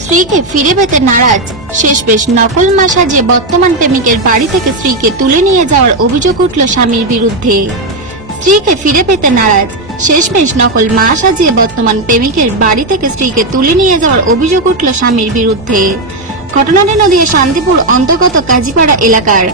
স্ত্রীকে ফিরে পেতে নারাজ শেষমেশ নকল মা সাজিয়ে বর্তমান প্রেমিকের বাড়ি থেকে স্ত্রীকে তুলে নিয়ে যাওয়ার অভিযোগ উঠল স্বামীর বিরুদ্ধে। স্ত্রীকে ফিরে পেতে নারাজ শেষমেশ নকল মা সাজিয়ে বর্তমান প্রেমিকের বাড়ি থেকে স্ত্রীকে তুলে নিয়ে যাওয়ার অভিযোগ উঠল স্বামীর বিরুদ্ধে। ঘটনাটি নদীয়া শান্তিপুর অন্তর্গত কাজীপাড়া এলাকার।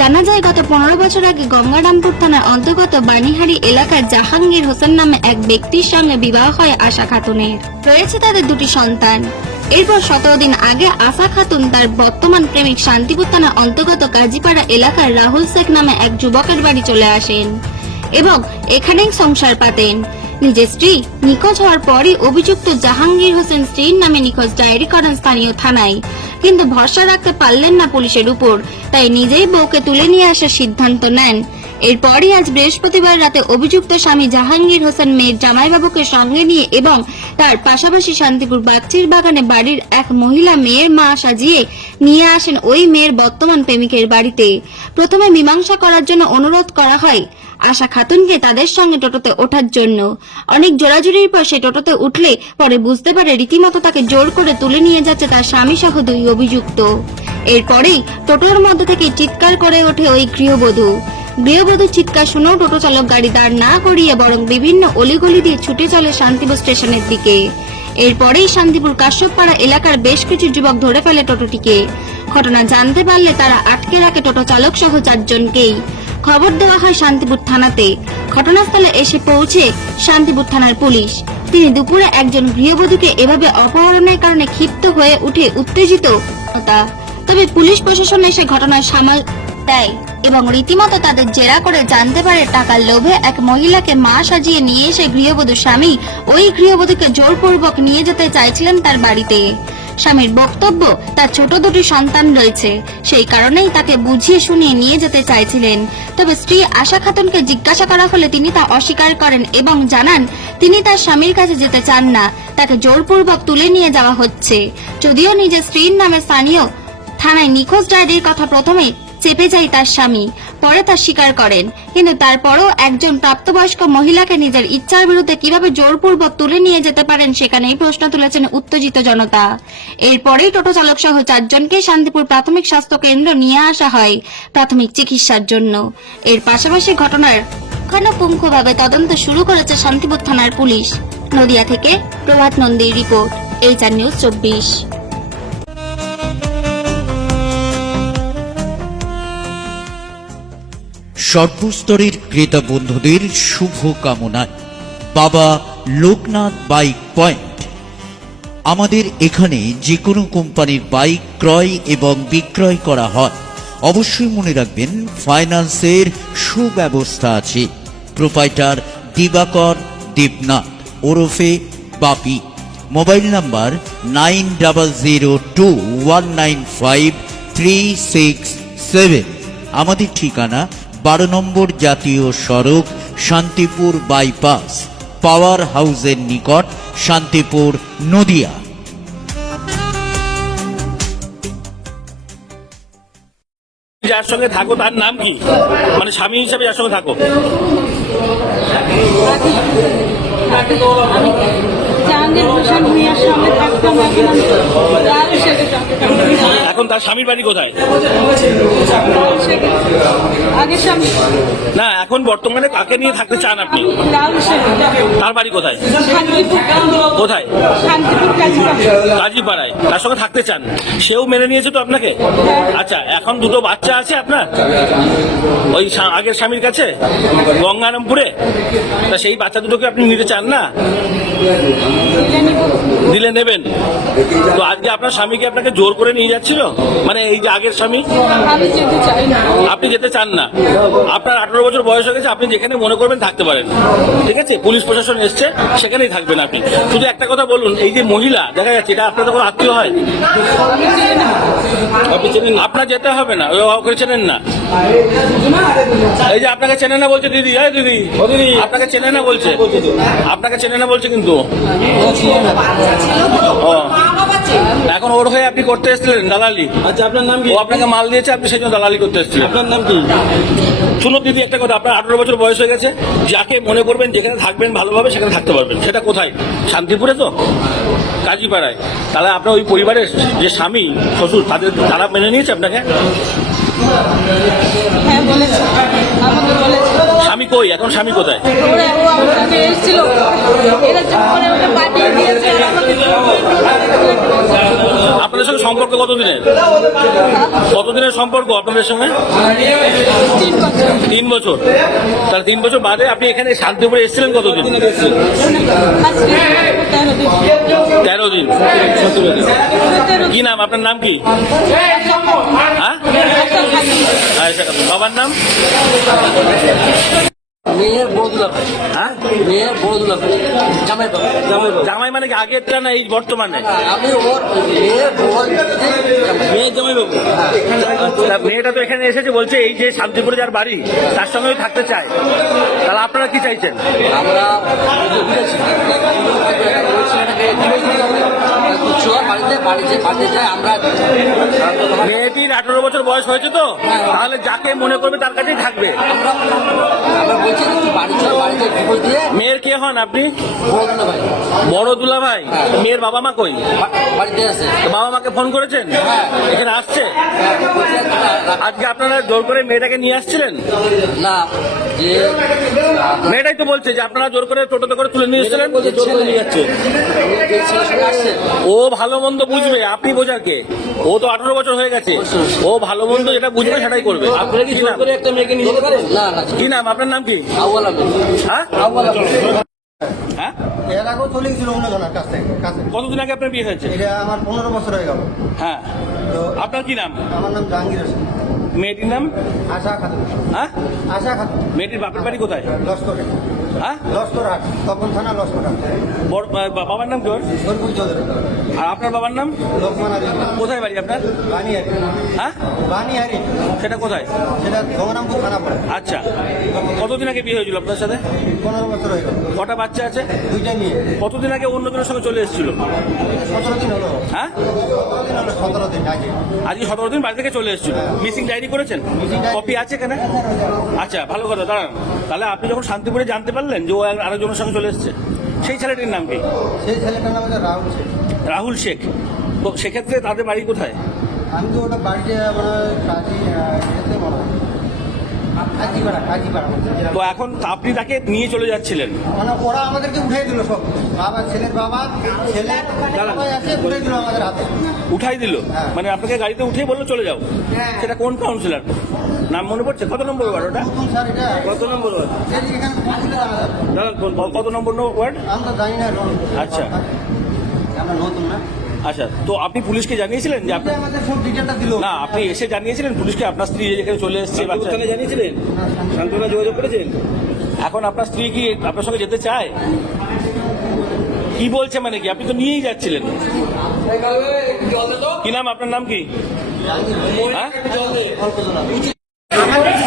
জানা যায় গত 15 বছর আগে গঙ্গারামপুর থানার অন্তর্গত বানিহারি এলাকার জাহাঙ্গীর হোসেন নামে এক ব্যক্তির সঙ্গে বিবাহ হয় আশা খাতুনের। রয়েছে তাদের দুটি সন্তান। এরপর 17 দিন আগে আশা খাতুন তার বর্তমান প্রেমিক শান্তিপুর থানার অন্তর্গত কাজীপাড়া এলাকার রাহুল শেখ নামে এক যুবকের বাড়ি চলে আসেন এবং এখানেই সংসার পাতেন। নিজের স্ত্রী নিখোঁজ হওয়ার পরই অভিযুক্ত জাহাঙ্গীর হোসেন স্ত্রীর নামে নিখোঁজ ডায়েরি করেন স্থানীয় থানায়, কিন্তু ভরসা রাখতে পারলেন না পুলিশের উপর, তাই নিজেই বউকে তুলে নিয়ে আসার সিদ্ধান্ত নেন। এরপরই আজ বৃহস্পতিবার রাতে অভিযুক্ত স্বামী জাহাঙ্গীর হোসেন মেয়ের জামাইবাবুকে সঙ্গে নিয়ে এবং তার পাশাপাশি শান্তিপুর বাচ্চির বাগানে বাড়ির এক মহিলা মেয়ের মা সাজিয়ে নিয়ে আসেন ওই মেয়ের বর্তমান প্রেমিকের বাড়িতে। প্রথমে মীমাংসা করার জন্য অনুরোধ করা হয় আশা খাতুনকে তাদের সঙ্গে টোটোতে ওঠার জন্য। অনেক জোরাজুরির পর সে টোটোতে উঠলে পরে বুঝতে পারে রীতিমতো তাকে জোর করে তুলে নিয়ে যাচ্ছে তার স্বামী সহ দুই অভিযুক্ত। এরপরেই টোটোর মধ্যে থেকে চিৎকার করে ওঠে ওই গৃহবধূ। গৃহবধূর চিৎকার শুনেও টোটো চালক গাড়ি দাঁড় না করিয়ে বরং বিভিন্ন অলিগলি দিয়ে ছুটে চলে শান্তিপুর স্টেশনের দিকে। এরপরেই শান্তিপুর কাশ্যপপাড়া এলাকার বেশ কিছু যুবক ধরে ফেলে টোটোটিকে। ঘটনা জানতে পারলে তারা আটকে রাখে টোটো চালক সহ 4 জনকেই। খবর দেওয়া হয় শান্তিপুর থানাতে। ঘটনাস্থলে এসে পৌঁছে শান্তিপুর থানার পুলিশ। তিনি দুপুরে একজন গৃহবধূকে এভাবে অপহরণের কারণে ক্ষিপ্ত হয়ে উঠে উত্তেজিত, তবে পুলিশ প্রশাসন এসে ঘটনার সামাল দেয় এবং রীতিমতো তাদের জেরা করে জানতে পারে টাকার লোভে এক মহিলাকে মা সাজিয়ে নিয়ে এসে গৃহবধূর স্বামী ওই গৃহবধূকে জোরপূর্বক নিয়ে যেতে চাইছিলেন তার বাড়িতে। স্বামীর বক্তব্য তার ছোট দুটি সন্তান রয়েছে, সেই কারণেই তাকে বুঝিয়ে শুনিয়ে নিয়ে যেতে চাইছিলেন। তবে স্ত্রী আশা খাতুনকে জিজ্ঞাসা করা হলে তিনি তা অস্বীকার করেন এবং জানান তিনি তার স্বামীর কাছে যেতে চান না, তাকে জোরপূর্বক তুলে নিয়ে যাওয়া হচ্ছে। যদিও নিজের স্ত্রীর নামে স্থানীয় থানায় নিখোঁজ ডায়েরির কথা প্রথমে চেপে যায় তার স্বামী, পরে তা স্বীকার করেন, কিন্তু তারপরও একজন প্রাপ্তবয়স্ক মহিলাকে নিজের ইচ্ছার বিরুদ্ধে কিভাবে জোরপূর্বক তুলে নিয়ে যেতে পারেন সেখানেই প্রশ্ন তুলেছেন উত্তেজিত জনতা। এরপরেই টোটো চালক সহ 4 জনকে শান্তিপুর প্রাথমিক স্বাস্থ্য কেন্দ্র নিয়ে আসা হয় প্রাথমিক চিকিৎসার জন্য। এর পাশাপাশি ঘটনার পুঙ্খানুপুঙ্খভাবে তদন্ত শুরু করেছে শান্তিপুর থানার পুলিশ। নদিয়া থেকে প্রভাত নন্দীর রিপোর্ট, HR নিউজ 24। সর্বস্তরের ক্রেতা বন্ধুদের শুভ কামনায় বাবা লোকনাথ বাইক পয়েন্ট। আমাদের এখানে যে কোনো কোম্পানির বাইক ক্রয় এবং বিক্রয় করা হয়। অবশ্যই মনে রাখবেন ফাইন্যান্সের সুব্যবস্থা আছে। প্রোপাইটার দিবাকর দেবনাথ ওরফে বাপি। Mobile number 9002195367। আমাদের ঠিকানা 12 নম্বর জাতীয় সড়ক, শান্তিপুর বাইপাস, পাওয়ার হাউসের নিকট, শান্তিপুর, নদিয়া। যার সঙ্গে থাকো তার নাম কি, মানে স্বামী হিসাবে যার সঙ্গে থাকো? এখন তার স্বামীর বাড়ি কোথায়? না, এখন বর্তমানে কাকে নিয়ে থাকতে চান আপনি? তার বাড়ি কোথায়? কোথায়? কাজীপাড়ায়। তার সঙ্গে থাকতে চান, সেও মেনে নিয়েছে তো আপনাকে? আচ্ছা, এখন 2টো বাচ্চা আছে আপনার ওই আগের স্বামীর কাছে গঙ্গারামপুরে। তা সেই বাচ্চা দুটোকে আপনি নিতে চান না? দিলে নেবেন তো? আজকে আপনার স্বামীকে আপনাকে জোর করে নিয়ে যাচ্ছিল, মানে এই যে আগের স্বামী? আপনি যেতে চান না? আপনার 18 বছর বয়স হয়ে গেছে, আপনি যেখানে মনে করবেন থাকতে পারেন, ঠিক আছে? পুলিশ প্রশাসন এসছে, সেখানেই থাকবেন আপনি। শুধু একটা কথা বলুন, এই যে মহিলা দেখা যাচ্ছে, এটা আপনাদের কোনো আত্মীয় হয়? আপনি চেনেন? আপনার যেতে হবে না, ওকে চেনেন না? এই যে আপনাকে চেনে না বলছে দিদি। এই দিদি, ও দিদি, আপনাকে চেনে না বলছে, আপনাকে চেনে না বলছে কিন্তু। ও দিয়েছে। এখন ওর হয়ে আপনি করতে এসেছিলেন দালালি? আচ্ছা, আপনার নাম কি? ও আপনাকে মাল দিয়েছে, আপনি সেই জন্য দালালি করতে এসেছিলেন। আপনার নাম কি? শুনুন দিদি, একটা কথা, আপনার 18 বছর বয়স হয়ে গেছে, যাকে মনে করবেন যেখানে থাকবেন ভালোভাবে সেখানে থাকতে পারবেন। সেটা কোথায়? শান্তিপুরে তো, কাজীপাড়ায়। তাহলে আপনার ওই পরিবারের যে স্বামী শ্বশুর তারা মেনে নিয়েছে আপনাকে? হ্যাঁ বলেছে, আমাকে বলেছে। স্বামী কই এখন? স্বামী কোথায়? ওরা ও আমার কাছে এসেছিল, এরা যখন ওকে পাঠিয়ে দিয়েছে আর আমাকে আপনাদের সঙ্গে সম্পর্ক কতদিনের? কতদিনের সম্পর্ক আপনাদের সঙ্গে? 3 বছর। তাহলে 3 বছর বাদে আপনি এখানে শান্তিপুরে এসেছিলেন কতদিন? 13 দিন। কি নাম আপনার? নাম কি? হ্যাঁ, আয়েশা খাতুন। বাবার নাম? মেয়ের বড়দুলা ভাই। হ্যাঁ, মেয়ের বড়দুলা ভাই, জামাই বাবা। জামাই বাবা। জামাই মানে কি আগেরটা না এই বর্তমানে? আমি ওর মেয়ের বড় মেয়ের জামাই বাবু। তা মেয়েটা তো এখানে এসেছে, বলছে এই যে শান্তিপুরে যার বাড়ি তার সঙ্গেই থাকতে চায়। তাহলে আপনারা কি চাইছেন? আমরা বাড়িতে বাড়িতে বাড়িতে যাই আমরা। মেয়েটির 18 বছর বয়স হয়েছে তো, তাহলে যাকে মনে করবে তার কাছেই থাকবে। আমরা বলছি একটু বাড়ি চল, বাড়িতে ডিভোর্স দিয়ে। মেয়ের কে হন আপনি? বড়দুলা ভাই। বড় দুলা ভাই। মেয়ের বাবা মা কই? বাড়িতে আছে। তো বাবা মাকে ফোন করেছেন? হ্যাঁ। এখানে আসছে? বলছি আজকে আপনারা জোর করে মেয়েটাকে নিয়ে আসছিলেন? না, যে মেয়েটাই তো বলছে যে আপনারা জোর করে টোটোতে করে তুলে নিয়ে এসেছিলেন। যে ছেলের সঙ্গে আসছে, ও ভালো মন্দ বুঝবে, আপনি বোঝার কে? ও তো 18 বছর হয়ে গেছে, ও ভালো মন্দ যেটা বুঝবে সেটাই করবে। আপনারা কি কি জোর নাম? করে একটা মেয়েকে নিয়ে যেতে পারেন? না না, কি নাম আপনার? নাম কি? আউয়াল আহমেদ। হ্যাঁ, আউয়াল আহমেদ। হ্যাঁ। এর আগেও চলে গেছিল অন্যজনের কাছে কাছে। কতদিন আগে আপনার বিয়ে হয়েছে? এটা আমার 15 বছর হয়ে গেল। হ্যাঁ। তো আপনার কি নাম? আমার নাম জাহাঙ্গীর হোসেন। মেয়েটির নাম? আশা খাতুন। হ্যাঁ। আশা খাতুন। মেয়েটির বাপের বাড়ি কোথায়? লস্করে। হ্যাঁ। লস্করহাট, তপন থানা লস্করহাট। বাবার নাম কি ওর? সরপুর চৌধুরী। আর আপনার বাবার নাম? লোকমান আলী। কোথায় বাড়ি আপনার? বানিহারি। হ্যাঁ, বানিহারি। সেটা কোথায়? সেটা গঙ্গারামপুর থানা পড়ে। আচ্ছা, কতদিন আগে বিয়ে হয়েছিল আপনার সাথে? 15 বছর হয়ে গেল। কটা বাচ্চা আছে? 2টা নিয়ে। কতদিন আগে অন্যজনের সঙ্গে চলে এসেছিল? 17 দিন হলো। হ্যাঁ, 17 দিন হলো, 17 দিন আগে। আজকে 17 দিন বাড়ি থেকে চলে এসেছিল। মিসিং ডায়েরি করেছেন? কপি আছে কেন? আচ্ছা, ভালো কথা, দাঁড়ান। তাহলে আপনি যখন শান্তিপুরে জানতে পারলেন যে ও আরেকজনের সঙ্গে চলে এসেছে, সেই ছেলেটির নাম কি? সেই ছেলেটার নাম হচ্ছে রাহুল শেখ। রাহুল শেখ। তো সেক্ষেত্রে তাদের বাড়ি কোথায়? আমি তো ওটা বাড়িতে মানে কাজী যেতে মনে হয় কাজীপাড়া। তো এখন আপনি তাকে নিয়ে চলে যাচ্ছিলেন? মানে ওরা আমাদেরকে উঠাই দিল সব। বাবা, ছেলের বাবা, ছেলে সবাই আছে, উঠাই দিল আমাদের হাতে। উঠাই দিল? হ্যাঁ। মানে আপনাকে গাড়িতে উঠেই বললো চলে যাও? হ্যাঁ। সেটা কোন কাউন্সিলর? নাম মনে পড়ছে? কত নম্বর ওয়ার্ড ওটা? নতুন স্যার এটা। কত নম্বর ওয়ার্ড? এই যে এখানে ফোন দিলে জানা যাবে। দাদা কত নম্বর ওয়ার্ড? আমরা জানি না। আচ্ছা। আমরা নতুন না। আচ্ছা, তো আপনি পুলিশকে জানিয়েছিলেন যে আপনি? আমাদের সব ডিটেলটা দিল। না, আপনি এসে জানিয়েছিলেন পুলিশকে আপনার স্ত্রী যেখানে চলে এসেছে? বাচ্চা জানিয়েছিলেন? সান্ত্বনা যোগাযোগ করেছেন? এখন আপনার স্ত্রী কি আপনার সঙ্গে যেতে চায়? কি বলছে মানে কি? আপনি তো নিয়েই যাচ্ছিলেন। কি নাম আপনার? নাম কি? হ্যাঁ,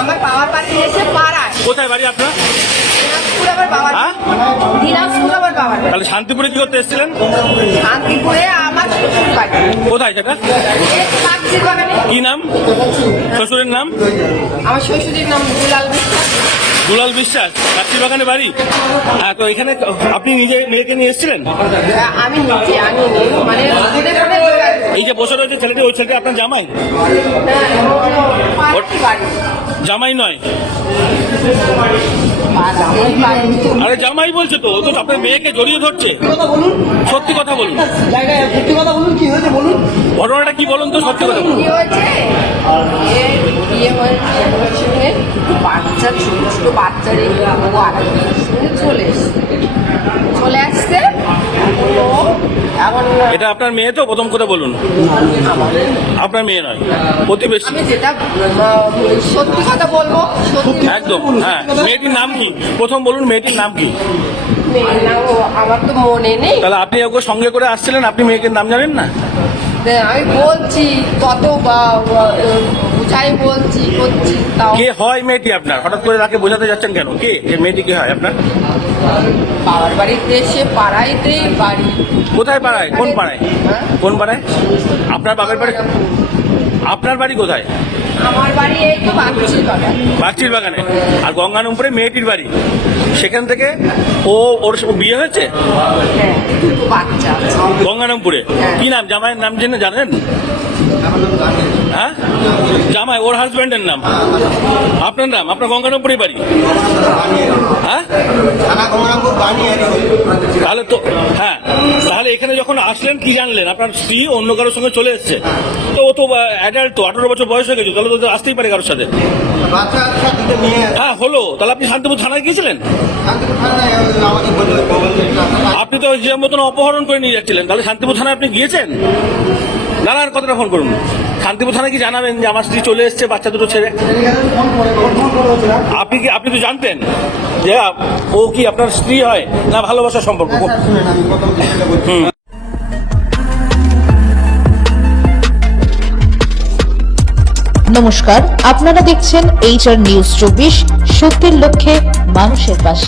আমার বাবা পাঠিয়ে এসে পাড়ায়। কোথায় বাড়ি আপনার? দিনাজপুরে আমার বাবা। হ্যাঁ? দিনাজপুরে আমার বাবা। তাহলে শান্তিপুরে কি করতে এসেছিলেন? শান্তিপুরে আমার শ্বশুর বাড়ি। কোথায় সেটা? কাকজির বাগানে। কি নাম শ্বশুরের নাম? আমার শ্বশুরের নাম দুলাল বিশ্বাস। দুলাল বিশ্বাস। কাচ্চি বাগানে বাড়ি? হ্যাঁ, তো এখানে আপনি নিজে মেয়েকে নিয়ে এসেছিলেন? আমি নিজে আনিনি, মানে ওদের ফোনে যোগাযোগ। এই যে বসে রয়েছে ছেলেটি, ওই ছেলেটি আপনার জামাই? পাড়ারই বাড়ি। জামাই নয়? জামাই বাড়ি। আরে জামাই বলছে তো, ও তো আপনার মেয়েকে জড়িয়ে ধরছে। সত্যি কথা বলুন। সত্যি কথা বলুন, কি হয়েছে বলুন। ঘটনাটা কি বলুন তো, সত্যি কথা বলুন। বিয়ে হয়েছে, বিয়ে হয়েছে, বাচ্চা ছোট ছোট বাচ্চা রেখে ও আরেকজনের সঙ্গে চলে আসছে। এখন এটা আপনার মেয়ে তো? প্রথম কথা বলুন। আপনার মেয়ে নয়, প্রতিবেশী। আমি যেটা সত্যি কথা বলবো, সত্যি একদম। হ্যাঁ, মেয়েটির নাম কি? প্রথম বলুন, মেয়েটির নাম কি? মেয়ের নাম আমার তো মনে নেই। তাহলে আপনি ওকে সঙ্গে করে আসছিলেন, আপনি মেয়েকে নাম জানেন না? আমি বলছি কত চাই বলছি করছি তাও কে হয় মেয়েটি আপনার? হঠাৎ করে তাকে বোঝাতে যাচ্ছেন কেন? কে এই মেয়েটি কে হয় আপনার? বাবার বাড়িতে সে পাড়াইতেই বাড়ি। কোথায় পাড়ায়? কোন পাড়ায়? কোন পাড়ায়? আপনার বাবার বাড়ি? আপনার বাড়ি কোথায়? আমার বাড়ি এই তো বাগচির বাগান। বাগচির বাগানে। আর গঙ্গারামপুরে মেয়েটির বাড়ি। সেখান থেকে ওর বিয়ে হয়েছে হ্যাঁ দুটো বাচ্চা আছে। গঙ্গারামপুরে। কি নাম? জামাইয়ের নাম জেনে জানেন? হ্যাঁ, জামাই ওর হাজবেন্ডের নাম, আপনার নাম, আপনার গঙ্গারামপুরে বাড়ি। হ্যাঁ, থানা গঙ্গারামপুর বানিয়ে তাহলে তো হ্যাঁ, তাহলে এখানে যখন আসলেন কি জানলেন? আপনার স্ত্রী অন্য কারোর সঙ্গে চলে এসছে, তো ও তো অ্যাডাল্ট, তো 18 বছর বয়স হয়ে গেছে, তাহলে তো আসতেই পারে কারোর সাথে। বাচ্চা আছে দুটো মেয়ে আছে। হ্যাঁ হলো, তাহলে আপনি শান্তিপুর থানায় গিয়েছিলেন? শান্তিপুর থানায় আমাকে বললো আপনি তো যে মতন অপহরণ করে নিয়ে যাচ্ছিলেন, তাহলে শান্তিপুর থানায় আপনি গিয়েছেন? নানান কথাটা ফোন করুন। শান্তিপুর থানায় কি জানাবেন যে আমার স্ত্রী চলে এসছে বাচ্চা দুটো ছেড়ে? আপনি তো জানতেন যে ও কি আপনার স্ত্রী হয় না ভালোবাসার সম্পর্ক? শুনেন আমি প্রথম থেকে বলছি নমস্কার, আপনারা দেখছেন HR নিউজ 24, সত্যের লক্ষ্যে মানুষের পাশে।